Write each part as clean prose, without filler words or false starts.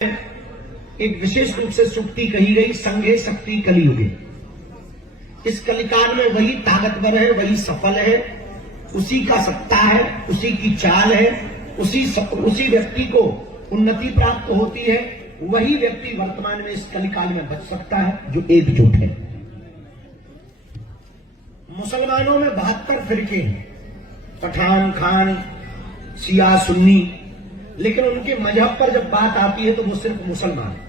एक विशेष रूप से सुक्ति कही गई, संघे शक्ति कलियुगे। इस कलिकाल में वही ताकतवर है, वही सफल है, उसी का सत्ता है, उसी की चाल है, उसी व्यक्ति को उन्नति प्राप्त होती है। वही व्यक्ति वर्तमान में इस कलिकाल में बच सकता है जो एकजुट है। मुसलमानों में 72 फिरके हैं, पठान, खान, शिया, सुन्नी, लेकिन उनके मजहब पर जब बात आती है तो वो सिर्फ मुसलमान है।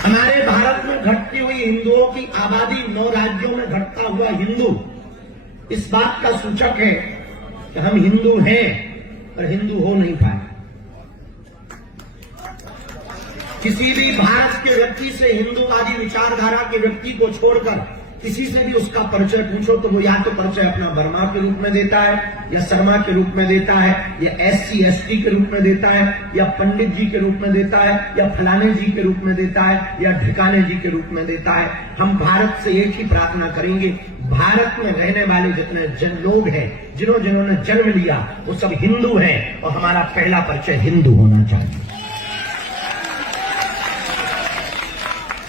हमारे भारत में घटती हुई हिंदुओं की आबादी 9 राज्यों में घटता हुआ हिंदू इस बात का सूचक है कि हम हिंदू हैं पर हिंदू हो नहीं पाए। किसी भी भारत के व्यक्ति से हिंदूवादी विचारधारा के व्यक्ति को छोड़कर किसी से भी उसका परिचय पूछो तो वो या तो परिचय अपना वर्मा के रूप में देता है, या शर्मा के रूप में देता है, या SC ST के रूप में देता है, या पंडित जी के रूप में देता है, या फलाने जी के रूप में देता है, या ढिकाने जी के रूप में देता है। हम भारत से एक ही प्रार्थना करेंगे, भारत में रहने वाले जितने लोग हैं, जिन्होंने जन्म लिया, वो सब हिंदू हैं और हमारा पहला परिचय हिंदू होना चाहिए।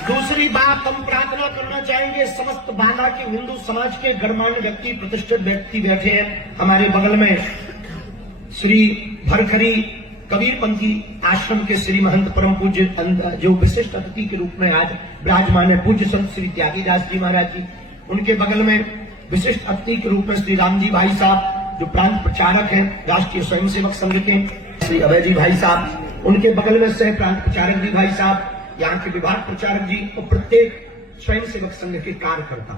दूसरी बात हम प्रार्थना करना चाहेंगे, समस्त बांदा के हिंदू समाज के गणमान्य व्यक्ति, प्रतिष्ठित व्यक्ति बैठे हैं हमारे बगल में। श्री भरखरी कबीरपंथी आश्रम के श्री महंत परम पूज्य जो विशिष्ट अतिथि के रूप में आज विराजमान है, पूज्य संत श्री त्यागीदास जी महाराज जी। उनके बगल में विशिष्ट अतिथि के रूप में श्री राम जी भाई साहब जो प्रांत प्रचारक हैं राष्ट्रीय स्वयंसेवक संघ के, श्री अभय जी भाई साहब। उनके बगल में सह प्रांत प्रचारक जी भाई साहब, यहाँ के विभाग प्रचारक जी और प्रत्येक स्वयंसेवक संघ के कार्यकर्ता।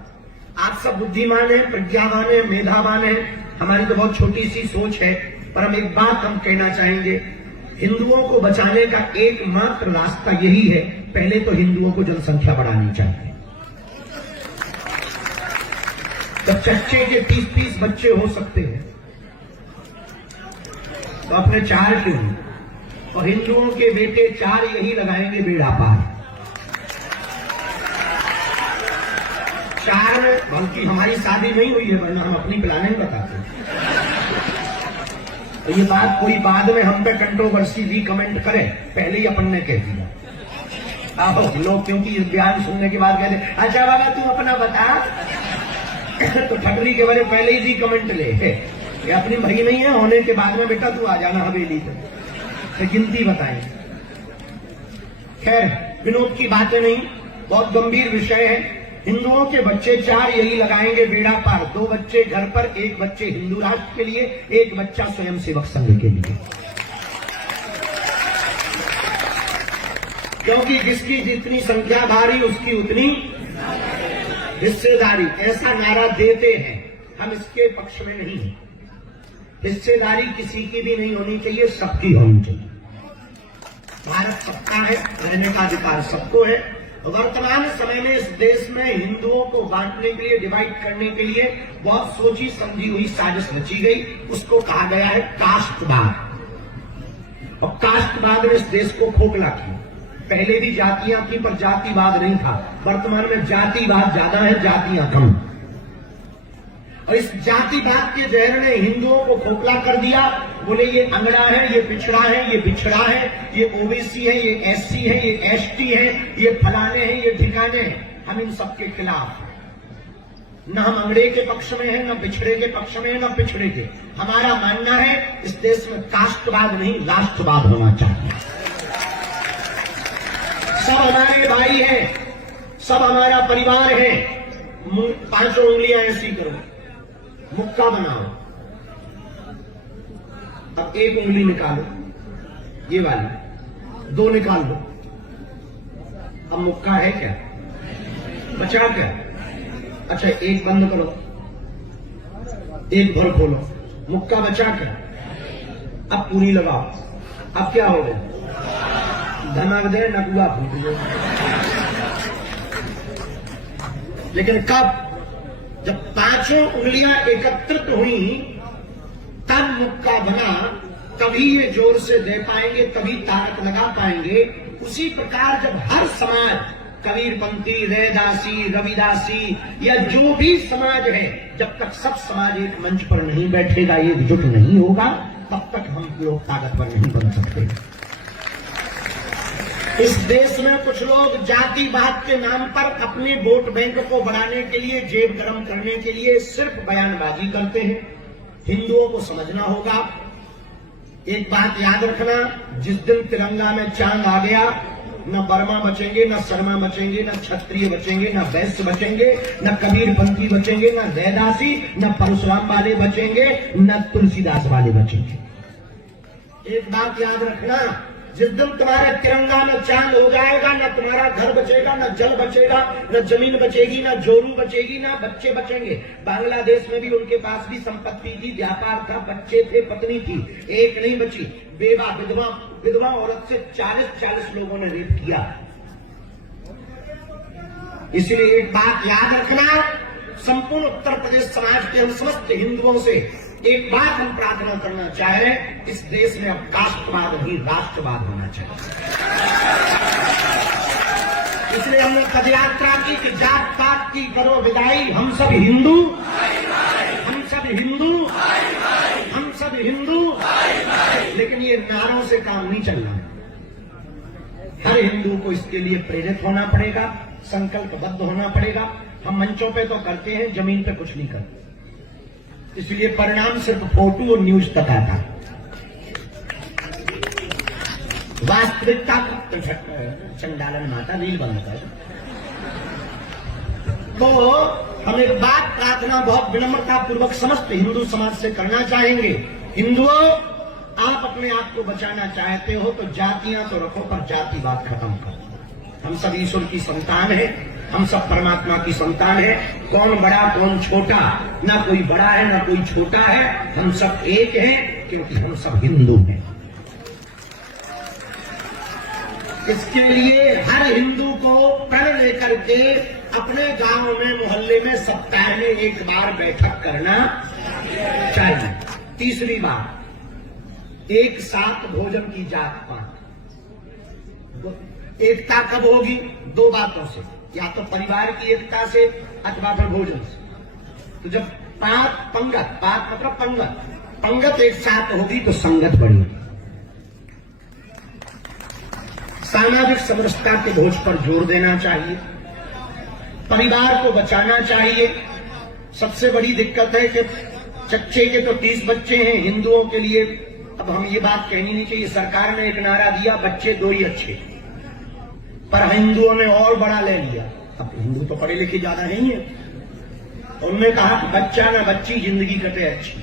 आप सब बुद्धिमान हैं, प्रज्ञावान हैं, मेधावान हैं। हमारी तो बहुत छोटी सी सोच है, पर हम एक बात हम कहना चाहेंगे, हिंदुओं को बचाने का एकमात्र रास्ता यही है, पहले तो हिंदुओं को जनसंख्या बढ़ानी चाहिए। जब चच्चे के 30-30 बच्चे हो सकते हैं तो अपने 4 क्यों, और हिंदुओं के बेटे 4 यही लगाएंगे बेड़ा पार। 4 में, बल्कि हमारी शादी नहीं हुई है, वरना हम अपनी प्लानिंग बताते हैं। तो ये बात कोई बाद में हम पे कंट्रोवर्सी भी कमेंट करे, पहले ही अपन ने कह दिया। आप लोग क्योंकि बयान सुनने के बाद कहते अच्छा बाबा तू अपना बता तो ठगरी के बारे पहले ही जी कमेंट ले, ये अपनी भई नहीं है, होने के बाद में बेटा तू आ जाना हवेली तो गिनती बताएं। खैर विनोद की बातें नहीं, बहुत गंभीर विषय है। हिंदुओं के बच्चे 4 यही लगाएंगे बेड़ा पार। 2 बच्चे घर पर, 1 बच्चे हिंदू राष्ट्र के लिए, 1 बच्चा स्वयंसेवक संघ के लिए। क्योंकि जिसकी जितनी संख्या भारी उसकी उतनी हिस्सेदारी, ऐसा नारा देते हैं। हम इसके पक्ष में नहीं हैं। हिस्सेदारी किसी की भी नहीं होनी चाहिए, सबकी होनी चाहिए। भारत सबका है, रहने का अधिकार सबको है। वर्तमान समय में इस देश में हिंदुओं को बांटने के लिए, डिवाइड करने के लिए बहुत सोची समझी हुई साजिश रची गई। उसको कहा गया है कास्टवाद, और कास्टवाद ने इस देश को खोखला किया। पहले भी जातियां थी पर जातिवाद नहीं था। वर्तमान में जातिवाद ज्यादा है, जातियां कम। और इस जातिवाद के जहर ने हिंदुओं को खोखला कर दिया। बोले ये अंगड़ा है, ये पिछड़ा है, ये बिछड़ा है, ये OBC है, ये SC है, ये ST है, ये फलाने हैं, ये ठिकाने हैं। हम इन सबके खिलाफ हैं। न हम अंगड़े के पक्ष में हैं, न बिछड़े के पक्ष में हैं, न पिछड़े के। हमारा मानना है इस देश में कास्टवाद नहीं, राष्ट्रवाद होना चाहिए। सब हमारे भाई हैं, सब हमारा परिवार है। 5 उंगलियां ऐसी करो, मुक्का बनाओ, अब 1 उंगली निकालो, ये वाली 2 निकाल दो। अब मुक्का है क्या, बचा क्या? अच्छा 1 बंद करो, 1 भर खोलो, मुक्का बचा क्या? अब पूरी लगाओ। अब क्या हो गया? धमाक दे नकुआ फूट गया। लेकिन कब? जब 5 उंगलियां एकत्रित हुई तब मुक्का बना, तभी ये जोर से दे पाएंगे, तभी ताकत लगा पाएंगे। उसी प्रकार जब हर समाज, कबीरपंथी, रैदासी, रविदासी या जो भी समाज है, जब तक सब समाज एक मंच पर नहीं बैठेगा, एकजुट नहीं होगा, तब तक हम लोग ताकतवर नहीं बन सकते। इस देश में कुछ लोग जातिवाद के नाम पर अपने वोट बैंक को बढ़ाने के लिए, जेब गरम करने के लिए सिर्फ बयानबाजी करते हैं। हिंदुओं को समझना होगा, एक बात याद रखना, जिस दिन तिरंगा में चांद आ गया, न बर्मा बचेंगे, न शर्मा बचेंगे, न क्षत्रिय बचेंगे, न वैश्य बचेंगे, न कबीरपंथी बचेंगे, न रैदासी, न परशुराम वाले बचेंगे, न तुलसीदास वाले बचेंगे। एक बात याद रखना, जिस दिन तुम्हारे तिरंगा में चांद हो जाएगा, न तुम्हारा घर बचेगा, न जल बचेगा, न जमीन बचेगी, न जोरू बचेगी, न बच्चे बचेंगे। बांग्लादेश में भी उनके पास भी संपत्ति थी, व्यापार था, बच्चे थे, पत्नी थी, एक नहीं बची। बेवा विधवा औरत से 40 लोगों ने रेप किया। इसलिए एक बात याद रखना, संपूर्ण उत्तर प्रदेश समाज के हम समस्त हिंदुओं से एक बात हम प्रार्थना करना चाह रहे हैं, इस देश में अब कास्टवाद नहीं राष्ट्रवाद होना चाहिए। इसलिए हमने पदयात्रा की कि जात पात की करो विदाई, हम सब हिंदू, हम सब हिंदू, हम सब हिंदू। लेकिन ये नारों से काम नहीं चलना है। हर हिंदू को इसके लिए प्रेरित होना पड़ेगा, संकल्पबद्ध होना पड़ेगा। हम मंचों पे तो करते हैं, जमीन पे कुछ नहीं करते। इसलिए परिणाम सिर्फ फोटो और न्यूज तक आता है। वास्तविकता चंडालन माता रील बंद कर। तो हम एक बात प्रार्थना बहुत विनम्रता पूर्वक समस्त हिंदू समाज से करना चाहेंगे। हिंदुओं, आप अपने आप को बचाना चाहते हो तो जातियां तो रखो, पर जातिवाद खत्म करो। हम सब ईश्वर की संतान है, हम सब परमात्मा की संतान है। कौन बड़ा कौन छोटा, ना कोई बड़ा है ना कोई छोटा है, हम सब एक हैं, क्योंकि हम सब हिंदू हैं। इसके लिए हर हिंदू को प्रण लेकर के अपने गांव में, मोहल्ले में सप्ताह में एक बार बैठक करना चाहिए। तीसरी बात, एक साथ भोजन की जात पात। एकता कब होगी? दो बातों से, या तो परिवार की एकता से अथवा फिर भोजन से। तो जब पंगत, पात मतलब पंगत एक साथ होगी तो संगत बढ़ेगी। सामाजिक समरसता के बोझ पर जोर देना चाहिए, परिवार को बचाना चाहिए। सबसे बड़ी दिक्कत है कि चच्चे के तो 30 बच्चे हैं हिंदुओं के लिए। अब हम ये बात कहनी नहीं चाहिए, सरकार ने एक नारा दिया, बच्चे 2 ही अच्छे, पर हिंदुओं ने और बड़ा ले लिया। अब हिंदू तो पढ़े लिखे ज्यादा नहीं है, उन्होंने कहा कि बच्चा ना बच्ची जिंदगी कटे अच्छी।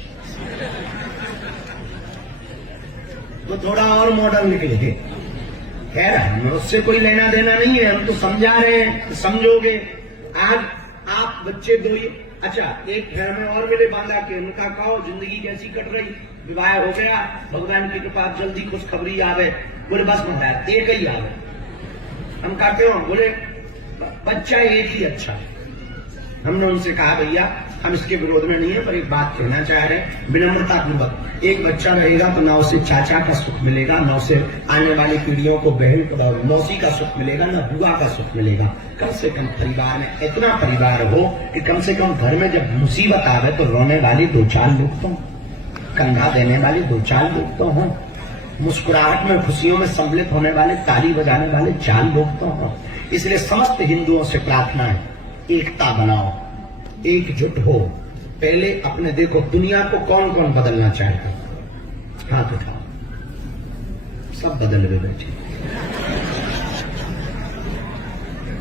तो थोड़ा और मॉडल निकले। खैर, हमें उससे कोई लेना देना नहीं है, हम तो समझा रहे हैं, समझोगे। आज आप बच्चे 2 ही, अच्छा एक घर में और मिले बांधा के, उनका कहो जिंदगी कैसी कट रही, विवाह हो गया, भगवान की कृपा जल्दी खुशखबरी आवे, बोले बस महाराज एक ही आवे। हम कहते हो, बोले बच्चा एक ही अच्छा। हमने उनसे कहा भैया हम इसके विरोध में नहीं है, पर एक बात कहना चाह रहे हैं विनम्रता पूर्वक, एक बच्चा रहेगा तो ना उसे चाचा का सुख मिलेगा, ना उसे आने वाली पीढ़ियों को बहन मौसी का सुख मिलेगा, ना बुआ का सुख मिलेगा। कम से कम परिवार में इतना परिवार हो कि कम से कम घर में जब मुसीबत आवे तो रोने वाले 2-4 लोग तो, कंधा देने वाले 2-4 लोग तो हों, मुस्कुराहट में खुशियों में सम्मिलित होने वाले, ताली बजाने वाले 4 लोग तो हों। इसलिए समस्त हिंदुओं से प्रार्थना है, एकता बनाओ, एकजुट हो। पहले अपने देखो, दुनिया को कौन कौन बदलना चाहता है? हाथ उठाओ, सब बदल हुए बैठे।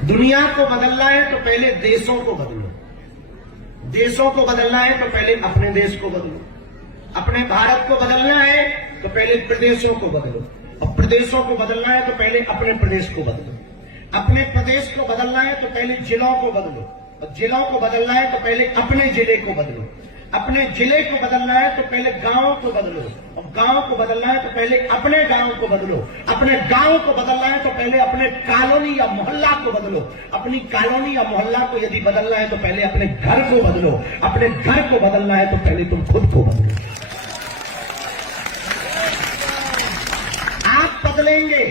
दुनिया को बदलना है तो पहले देशों को बदलो, देशों को बदलना है तो पहले अपने देश को बदलो, अपने भारत को बदलना है तो पहले प्रदेशों को बदलो, और प्रदेशों को बदलना है तो पहले अपने प्रदेश को बदलो, अपने प्रदेश को बदलना है तो पहले जिलों को बदलो, और जिलों को बदलना है तो पहले अपने जिले को बदलो, अपने जिले को बदलना है तो पहले गांव को बदलो, और गांव को बदलना है तो पहले अपने गांव को बदलो, अपने गांव को बदलना है तो पहले अपने कॉलोनी या मोहल्ला को बदलो, अपनी कॉलोनी या मोहल्ला को यदि बदलना है तो पहले अपने घर को बदलो, अपने घर को बदलना है तो पहले तुम खुद को बदलो। आप बदलेंगे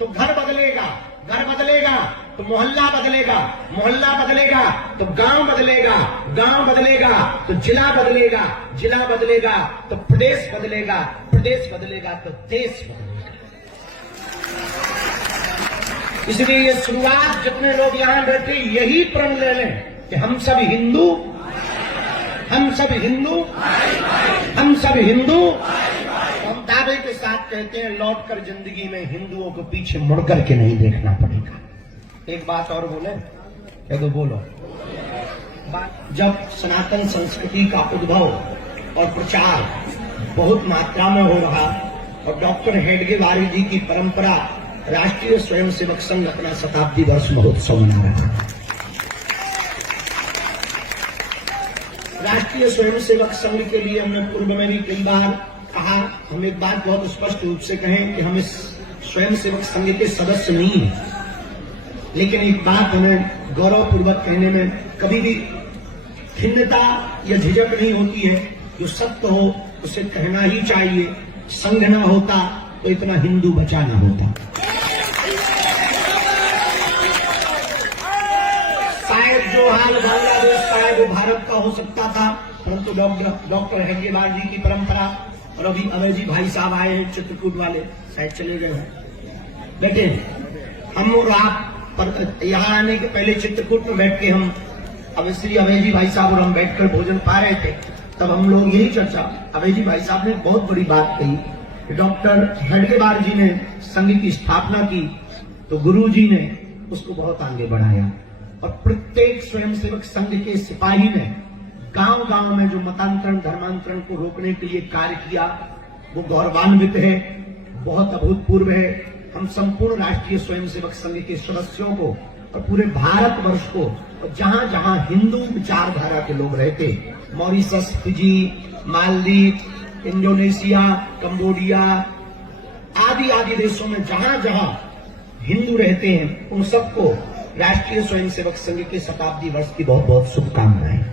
तो घर बदलेगा, घर बदलेगा तो मोहल्ला बदलेगा, मोहल्ला बदलेगा तो गांव बदलेगा, गांव बदलेगा तो जिला बदलेगा, जिला बदलेगा तो प्रदेश बदलेगा, प्रदेश बदलेगा तो देश बदलेगा। इसलिए ये शुरुआत जितने लोग यहां बैठे यही प्रण ले लें कि हम सब हिंदू, हम सब हिंदू, हम सब हिंदू। हम दावे के साथ कहते हैं लौट कर जिंदगी में हिंदुओं को पीछे मुड़ करके नहीं देखना पड़ेगा। एक बात और बोले, कह दो बोलो। जब सनातन संस्कृति का उद्भव और प्रचार बहुत मात्रा में हो रहा और डॉक्टर हेडगेवार जी की परंपरा राष्ट्रीय स्वयंसेवक संघ अपना शताब्दी वर्ष महोत्सव मना रहा है। राष्ट्रीय स्वयंसेवक संघ के लिए हमने पूर्व में भी कई बार कहा, हम एक बात बहुत स्पष्ट रूप से कहें कि हम इस स्वयंसेवक संघ के सदस्य नहीं हैं, लेकिन एक बात हमें गौरवपूर्वक कहने में कभी भी खिन्नता या झिझक नहीं होती है। जो सत्य हो उसे कहना ही चाहिए। संघ ना होता तो इतना हिंदू बचा ना होता। शायद जो हाल बांग्लादेश का है वो भारत का हो सकता था, परंतु डॉक्टर हेडगेवार जी की परंपरा, और अभी अभय जी भाई साहब आए हैं चित्रकूट वाले, शायद चले गए हैं, बैठे हम और आप यहाँ आने के पहले चित्रकूट में बैठ के हम अब श्री अभय जी भाई साहब और हम बैठकर भोजन पा रहे थे, तब हम लोग यही चर्चा, अभय जी भाई साहब ने बहुत बड़ी बात कही। डॉक्टर हेडगेवार जी ने संघ की स्थापना की तो गुरु जी ने उसको बहुत आगे बढ़ाया और प्रत्येक स्वयंसेवक संघ के सिपाही ने गांव गांव में जो मतांतरण धर्मांतरण को रोकने के लिए कार्य किया वो गौरवान्वित है, बहुत अभूतपूर्व है। हम संपूर्ण राष्ट्रीय स्वयंसेवक संघ के सदस्यों को और पूरे भारतवर्ष को, और जहां जहां हिंदू विचारधारा के लोग रहते, Mauritius, Fiji, Maldives, Indonesia, Cambodia आदि आदि देशों में जहां जहां हिंदू रहते हैं, उन सबको राष्ट्रीय स्वयंसेवक संघ के शताब्दी वर्ष की बहुत बहुत शुभकामनाएं।